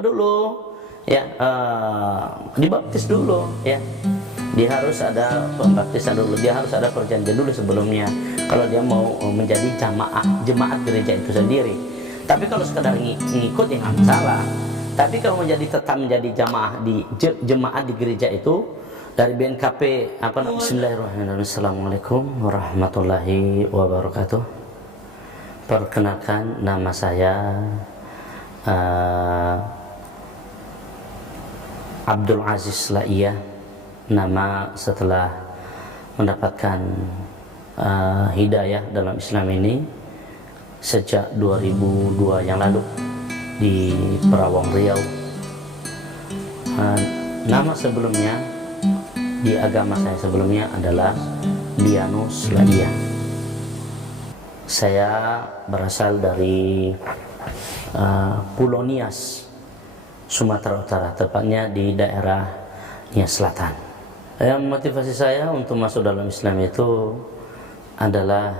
dulu ya, dibaptis dulu ya. Dia harus ada pembaptisan dulu, dia harus ada perjanjian dulu sebelumnya kalau dia mau menjadi jemaat gereja itu sendiri. Tapi kalau sekadar ngikut ya nggak masalah. Tapi kalau tetap menjadi jemaat di gereja itu dari BNKP Bismillahirrahmanirrahim. Assalamualaikum warahmatullahi wabarakatuh. Perkenalkan, nama saya Abdul Aziz Laiyah. Nama setelah mendapatkan hidayah dalam Islam ini sejak 2002 yang lalu di Perawang, Riau. Nama sebelumnya di agama saya sebelumnya adalah Lianus Laiyah. Saya berasal dari Pulau Nias, Sumatera Utara, tepatnya di daerah Nias Selatan. Yang motivasi saya untuk masuk dalam Islam itu adalah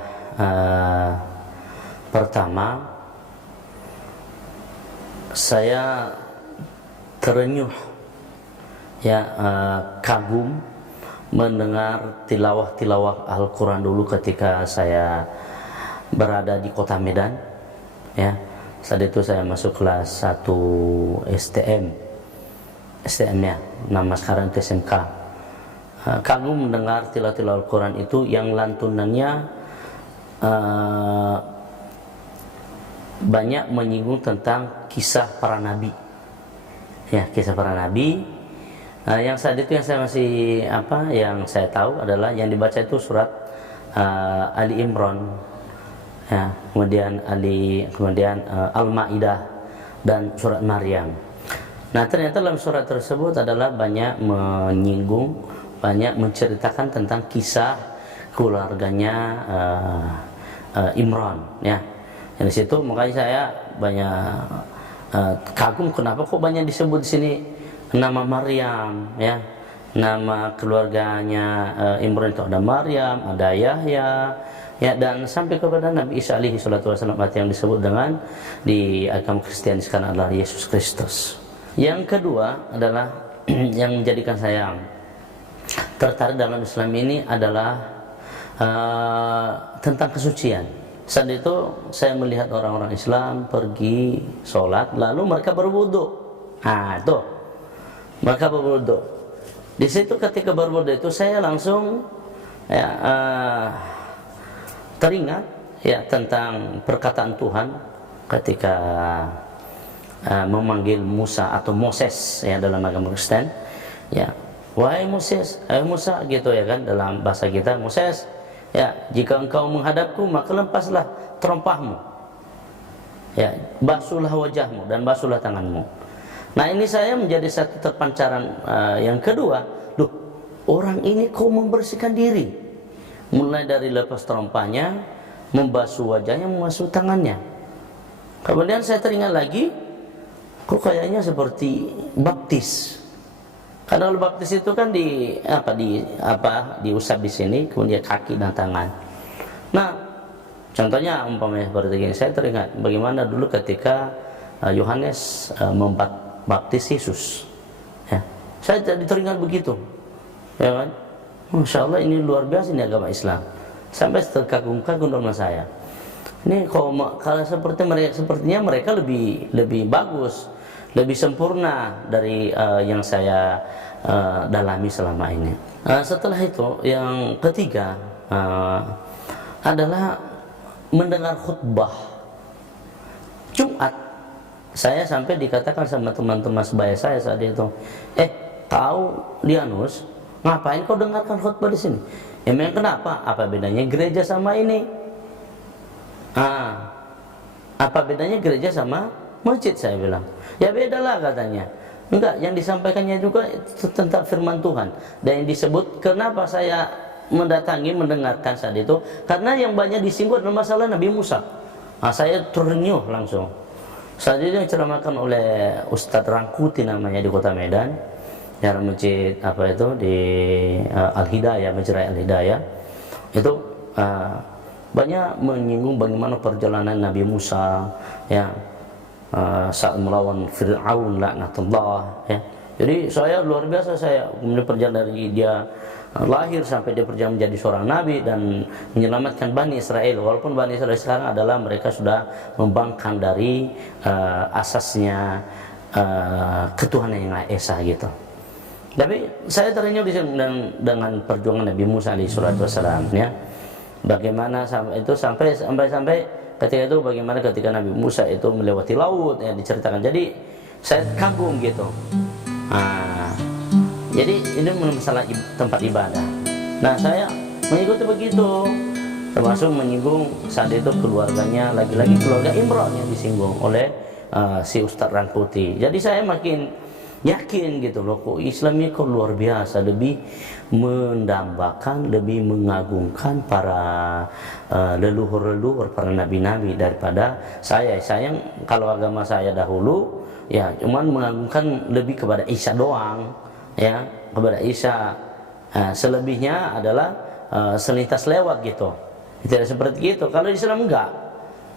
pertama, saya terenyuh ya, kagum mendengar tilawah Al-Quran dulu ketika saya berada di kota Medan ya. Saat itu saya masuk kelas 1 STM ya, nama sekarang itu SMK. Kagum mendengar tilawah Al-Quran itu yang lantunannya banyak menyinggung tentang kisah para nabi ya, kisah para nabi. Yang saat itu yang saya masih yang saya tahu adalah yang dibaca itu surat Ali Imran ya, kemudian Al-Maidah dan surat Maryam. Nah, ternyata dalam surat tersebut adalah banyak menyinggung, banyak menceritakan tentang kisah keluarganya Imran ya. Di situ makanya saya banyak kagum, kenapa kok banyak disebut di sini nama Maryam ya, nama keluarganya Imran itu ada Maryam, ada Yahya ya, dan sampai kepada Nabi Isa alaihi salatu wasallam yang disebut dengan di agama Kristiani sekarang adalah Yesus Kristus. Yang kedua adalah yang menjadikan saya tertarik dalam Islam ini adalah tentang kesucian. Saat itu saya melihat orang-orang Islam pergi sholat lalu mereka berwudu. Nah itu mereka berwudu. Di situ ketika berwudu itu saya langsung ya, teringat ya tentang perkataan Tuhan ketika memanggil Musa atau Moses ya dalam agama Kristen ya, wahai Moses, Musa gitu ya kan, dalam bahasa kita Moses ya, jika engkau menghadapku maka lepaslah terompahmu ya, basuhlah wajahmu dan basuhlah tanganmu. Nah, ini saya menjadi satu terpancaran yang kedua, loh, orang ini kok membersihkan diri, mulai dari lepas terompahnya, membasuh wajahnya, membasuh tangannya. Kemudian saya teringat lagi, kok kayaknya seperti baptis. Karena kalau baptis itu kan diusap di sini, kemudian kaki dan tangan. Nah, contohnya umpamanya seperti ini, saya teringat bagaimana dulu ketika Yohanes membaptis Yesus. Ya, saya jadi teringat begitu, ya kan? Masya Allah, ini luar biasa ini agama Islam. Sampai terkagum-kagum dalam saya. Ini kalau sepertinya mereka lebih bagus, lebih sempurna dari yang saya dalami selama ini. Setelah itu yang ketiga adalah mendengar khutbah Jumat. Saya sampai dikatakan sama teman-teman sebaya saya saat itu, tahu Lianus, ngapain kau dengarkan khutbah di sini? Emang kenapa? Apa bedanya gereja sama ini? Apa bedanya gereja sama masjid? Saya bilang, ya bedalah katanya. Enggak, yang disampaikannya juga tentang firman Tuhan. Dan yang disebut, kenapa saya mendengarkan saat itu, karena yang banyak disinggung adalah masalah Nabi Musa. Saya terenyuh langsung. Saat itu yang diceramahkan oleh Ustadz Rangkuti namanya di kota Medan, ya, masjid di Al-Hidayah, Masjid Raya Al-Hidayah. Itu banyak menyinggung bagaimana perjalanan Nabi Musa ya, saat melawan Fir'aun laknatullah, ya. Jadi saya luar biasa, saya kemudian perjalanan dari dia lahir sampai dia perjalanan menjadi seorang nabi dan menyelamatkan Bani Israel, walaupun Bani Israel sekarang adalah mereka sudah membangkang dari asasnya ketuhanan yang Maha Esa gitu. Tapi saya terenyuh dengan perjuangan Nabi Musa alaihissalam, ya. Bagaimana sampai ketika itu, bagaimana ketika Nabi Musa itu melewati laut, ya, diceritakan. Jadi saya kagum gitu. Jadi ini masalah tempat ibadah. Nah, saya mengikuti begitu, termasuk menyinggung saat itu keluarganya, lagi-lagi keluarga Imran yang disinggung oleh si Ustadz Rangkuti. Jadi saya makin yakin gitu loh, kok Islam ini kok luar biasa, lebih mendambakan, lebih mengagungkan para leluhur-leluhur, para nabi-nabi daripada saya. Sayang kalau agama saya dahulu ya cuman mengagungkan lebih kepada Isa doang, ya, kepada Isa. Selebihnya adalah selintas lewat gitu. Tidak seperti itu. Kalau Islam enggak,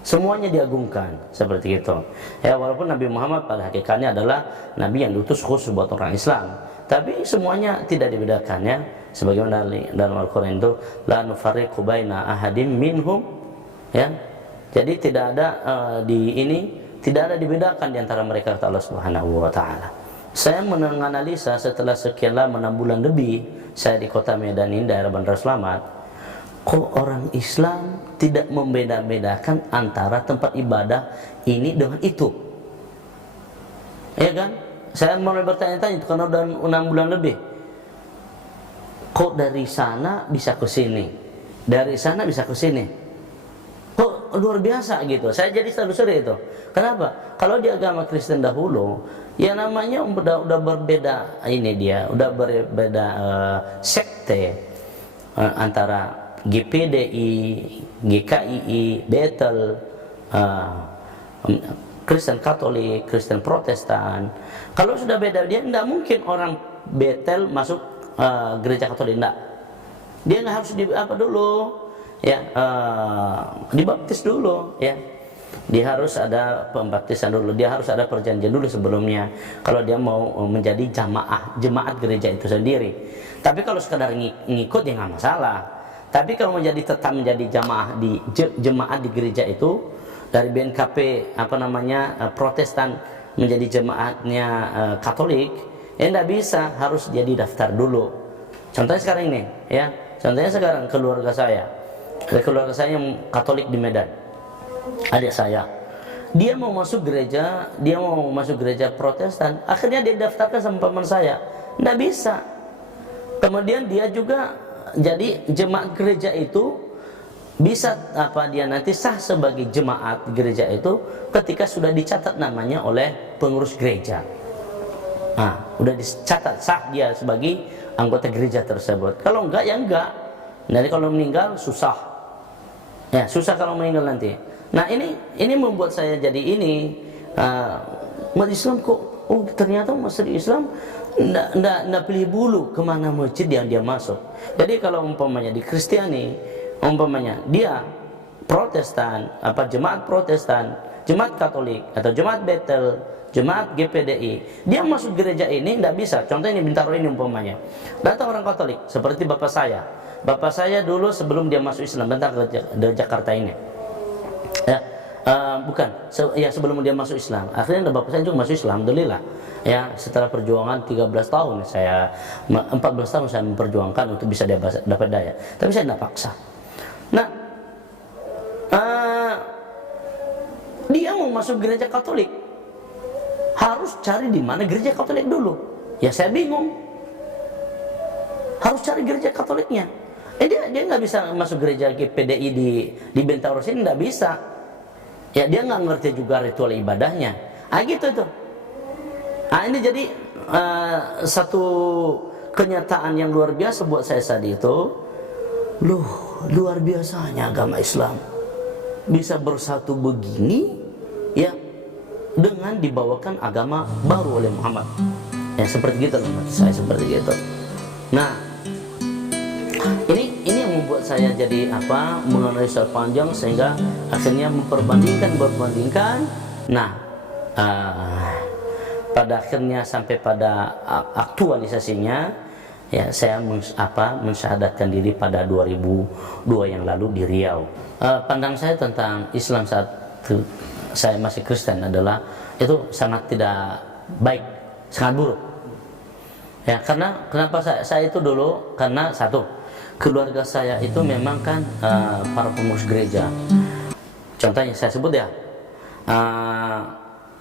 semuanya diagungkan seperti itu. Ya, walaupun Nabi Muhammad pada hakikatnya adalah nabi yang diutus khusus buat orang Islam, tapi semuanya tidak dibedakan, ya. Sebagaimana dalam Al-Qur'an itu la nufarriqu baina ahadim minhum, ya. Jadi tidak ada tidak ada dibedakan di antara mereka, kata Allah Subhanahu wa taala. Saya menganalisa setelah sekian lama 6 bulan lebih saya di kota Medan ini, daerah Bandar Slamet, kok orang Islam tidak membeda-bedakan antara tempat ibadah ini dengan itu, ya kan? Saya mulai bertanya-tanya itu karena udah 6 bulan lebih. Kok dari sana bisa ke sini, dari sana bisa ke sini, kok luar biasa gitu. Saya jadi telusuri itu. Kenapa? Kalau di agama Kristen dahulu, ya namanya udah berbeda, ini dia udah berbeda sekte antara GPDI, GKII, Bethel, Kristen Katolik, Kristen Protestan. Kalau sudah beda, dia tidak mungkin orang Bethel masuk gereja Katolik, tidak. Dia nggak harus dibaptis dulu, ya. Dia harus ada pembaptisan dulu, dia harus ada perjanjian dulu sebelumnya kalau dia mau menjadi jemaat gereja itu sendiri. Tapi kalau sekadar ngikut ya nggak masalah. Tapi kalau tetap menjadi jemaat di gereja itu, dari BNKP Protestan menjadi jemaatnya Katolik, ya nggak bisa, harus jadi daftar dulu. Contohnya sekarang ini, ya. Contohnya sekarang keluarga saya yang Katolik di Medan, adik saya, dia mau masuk gereja Protestan, akhirnya dia daftarkan sama paman saya, nggak bisa. Kemudian dia juga jadi jemaat gereja itu bisa dia nanti sah sebagai jemaat gereja itu ketika sudah dicatat namanya oleh pengurus gereja. Udah dicatat sah dia sebagai anggota gereja tersebut. Kalau enggak ya enggak. Nanti kalau meninggal susah. Ya, susah kalau meninggal nanti. Nah, ini membuat saya jadi umat Islam kok ternyata masuk Islam nggak pilih bulu kemana masjid yang dia masuk. Jadi kalau umpamanya di Kristiani, umpamanya dia Protestan, jemaat Protestan, jemaat Katolik atau jemaat Bethel, jemaat GPDI, dia masuk gereja ini nggak bisa. Contohnya ini Bintaro ini umpamanya, datang orang Katolik seperti bapak saya dulu sebelum dia masuk Islam datang ke Jakarta ini, ya. Sebelum dia masuk Islam, akhirnya bapak saya juga masuk Islam, alhamdulillah, ya. Setelah perjuangan 13 tahun 14 tahun saya memperjuangkan untuk bisa dapat daya, tapi saya tidak paksa. Nah, dia mau masuk gereja Katolik, harus cari di mana gereja Katolik dulu. Ya saya bingung, harus cari gereja Katoliknya. Dia nggak bisa masuk gereja GPDI di Bintaro sini, nggak bisa. Ya dia nggak ngerti juga ritual ibadahnya. Gitu itu. Ini jadi satu kenyataan yang luar biasa buat saya saat itu. Loh, luar biasanya agama Islam bisa bersatu begini, ya, dengan dibawakan agama baru oleh Muhammad. Ya seperti gitu loh, saya seperti gitu. Nah, ini yang membuat saya jadi menganalisa panjang sehingga akhirnya memperbandingkan. Nah, uh, pada akhirnya sampai pada aktualisasinya, ya saya mensyahadatkan diri pada 2002 yang lalu di Riau. Pandang saya tentang Islam saat saya masih Kristen adalah itu sangat tidak baik, sangat buruk. Ya, karena kenapa saya itu dulu, karena satu, keluarga saya itu memang kan para pengurus gereja. Contohnya saya sebut ya,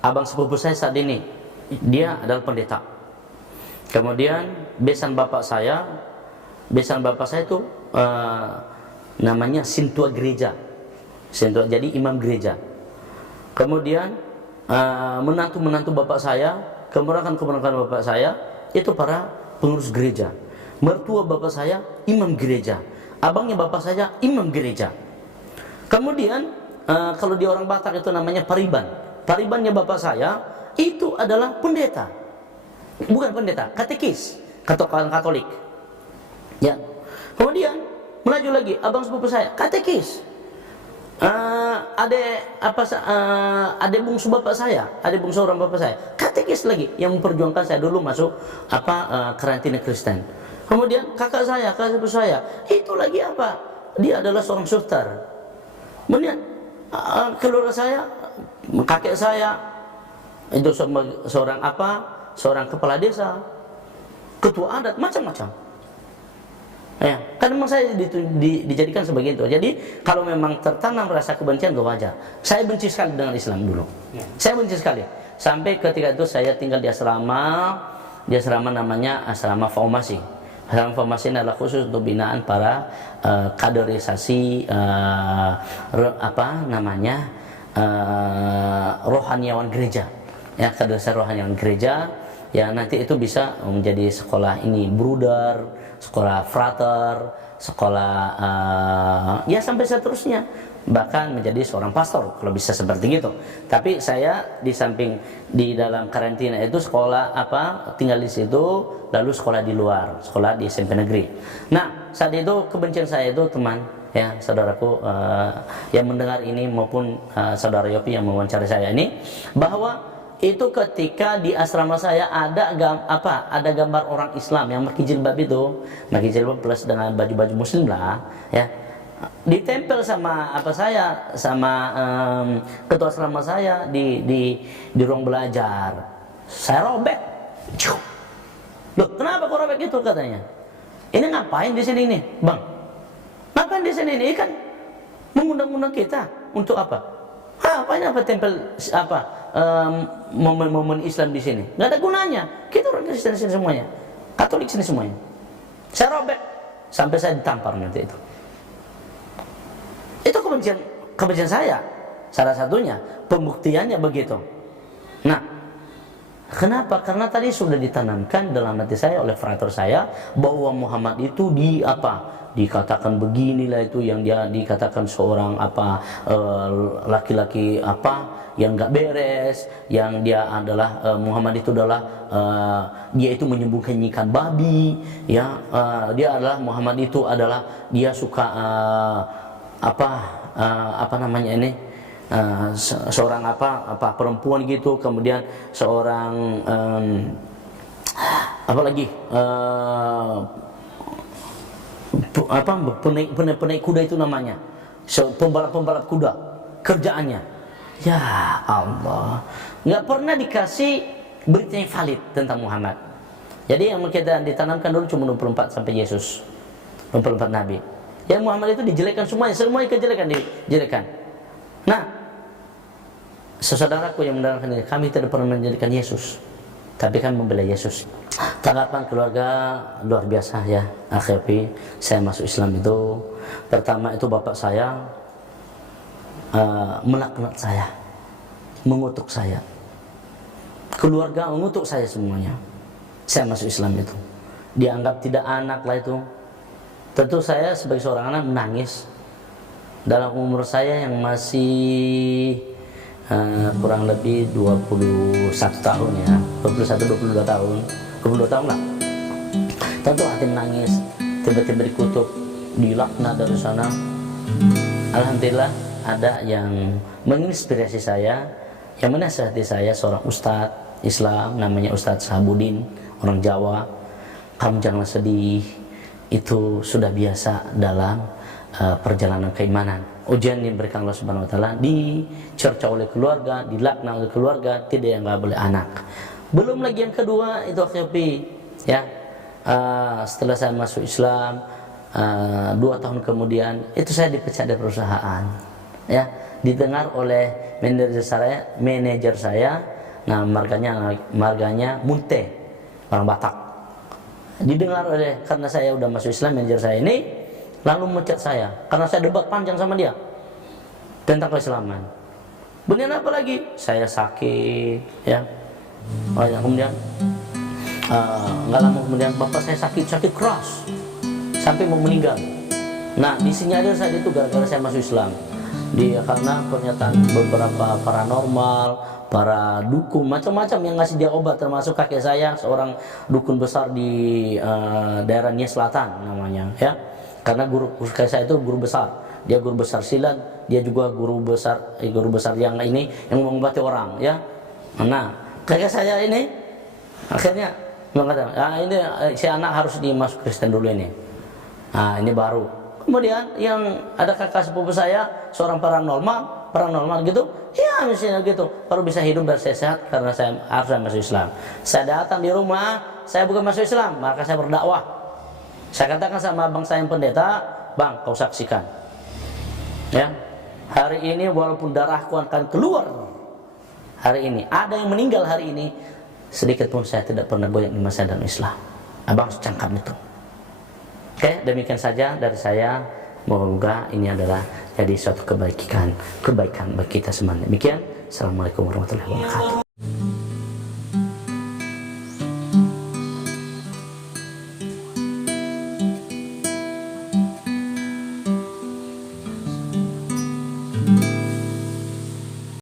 abang sepupu saya saat ini, dia adalah pendeta. Kemudian besan bapak saya itu namanya sintua gereja, jadi imam gereja. Kemudian menantu bapak saya, keponakan bapak saya itu para pengurus gereja. Mertua bapak saya imam gereja, abangnya bapak saya imam gereja. Kemudian kalau di orang Batak itu namanya paribannya bapak saya itu adalah pendeta, bukan pendeta, katekis, Katolik. Ya. Kemudian melaju lagi, abang sepupu saya katekis. Ade bungsu bapak saya, ade bungsu orang bapak saya, katekis lagi yang memperjuangkan saya dulu masuk karantina Kristen. Kemudian kakak sepupu saya, itu lagi dia adalah seorang suster. Kemudian keluarga saya, kakek saya itu seorang kepala desa, ketua adat, macam-macam. Ya, kan memang saya dijadikan sebagai itu. Jadi kalau memang tertanam rasa kebencian, itu wajar. Saya benci sekali dengan Islam dulu. Saya benci sekali. Sampai ketika itu saya tinggal di asrama namanya asrama formasi. Asrama formasi adalah khusus untuk binaan para kaderisasi rohaniawan gereja. Ya, kaderisasi rohaniawan gereja. Ya, nanti itu bisa menjadi sekolah ini bruder, sekolah frater, sekolah ya sampai seterusnya, bahkan menjadi seorang pastor kalau bisa seperti itu. Tapi saya di samping di dalam karantina itu sekolah tinggal di situ, lalu sekolah di luar, sekolah di SMP negeri. Nah, saat itu kebencian saya itu teman, ya saudaraku yang mendengar ini maupun saudara Yopi yang mewawancarai saya ini, bahwa itu ketika di asrama saya ada gambar orang Islam yang pakai jilbab plus dengan baju-baju muslim lah, ya, ditempel sama ketua asrama saya di ruang belajar. Saya robek. Loh, kenapa kau robek itu, katanya? Ini ngapain di sini nih, Bang? Ngapain di sini nih? Kan mengundang-undang kita untuk apa? Apa tempel momen-momen Islam di sini? Nggak ada gunanya. Kita orang Kristen di sini semuanya, Katolik sini semuanya. Saya robek sampai saya ditampar nanti itu. Itu kebencian saya. Salah satunya pembuktiannya begitu. Nah, kenapa? Karena tadi sudah ditanamkan dalam hati saya oleh frater saya bahwa Muhammad itu dikatakan beginilah, itu yang dia dikatakan seorang laki-laki yang nggak beres, yang dia adalah Muhammad itu adalah dia itu menyembunyikan babi, ya, dia adalah Muhammad itu adalah dia suka seorang perempuan gitu, kemudian seorang penaik kuda itu namanya, pembalap kuda kerjaannya. Ya Allah, nggak pernah dikasih berita yang valid tentang Muhammad. Jadi yang kita ditanamkan dulu cuma 24 sampai Yesus, 24 Nabi. Yang Muhammad itu dijelekan semuanya kejelekan dijelekan. Nah, saudaraku yang mendengarkan ini, kami tidak pernah menjelekan Yesus, tapi kami membela Yesus. Tanggapan keluarga luar biasa, ya, akhirnya saya masuk Islam itu pertama itu bapak saya melaknat saya, mengutuk saya, keluarga mengutuk saya semuanya. Saya masuk Islam itu dianggap tidak anak lah itu. Tentu saya sebagai seorang anak menangis. Dalam umur saya yang masih kurang lebih 21 tahun, ya, 22 tahun lah. Tentu hati menangis, tiba-tiba dikutuk, dilaknat dari sana. Alhamdulillah ada yang menginspirasi saya yang menasihati saya seorang ustadz Islam namanya Ustadz Sahabudin, orang Jawa. Kamu jangan sedih, itu sudah biasa dalam perjalanan keimanan. Ujian yang diberikan Allah Subhanahu Wa Taala, dicerca oleh keluarga, dilaknat oleh keluarga, tidak yang nggak boleh anak. Belum lagi yang kedua itu akhirnya, ya setelah saya masuk Islam 2 tahun kemudian itu saya dipecat dari perusahaan, ya didengar oleh manajer saya, nah marganya Munte, orang Batak. Didengar oleh, karena saya udah masuk Islam, manajer saya ini lalu memecat saya karena saya debat panjang sama dia tentang keislaman. Kemudian apa lagi? Saya sakit, ya. Kemudian nggak lama kemudian bapak saya sakit keras sampai mau meninggal. Nah, disinyalir saat itu gara-gara saya masuk Islam. Dia karena pernyataan beberapa paranormal, para dukun macam-macam yang ngasih dia obat, termasuk kakek saya seorang dukun besar di daerah Nia Selatan namanya, ya. Karena guru kakek saya itu guru besar, dia guru besar silat, dia juga guru besar yang ini yang mengobati orang, ya. Nah, kakek saya ini akhirnya mengatakan, ini si anak harus dimasuk Kristen dulu ini. Nah, ini baru. Kemudian yang ada kakak sepupu saya seorang paranormal gitu, ya misalnya gitu, baru bisa hidup bersehat karena saya harus masuk Islam. Saya datang di rumah, saya bukan masuk Islam, maka saya berdakwah. Saya katakan sama abang saya yang pendeta, bang, kau saksikan, ya, hari ini walaupun darahku akan keluar, hari ini ada yang meninggal hari ini, sedikit pun saya tidak pernah goyang di masa dalam Islam. Abang harus cangkap itu. Oke, demikian saja dari saya. Moga ini adalah jadi suatu kebaikan bagi kita semuanya. Demikian. Assalamualaikum warahmatullahi wabarakatuh.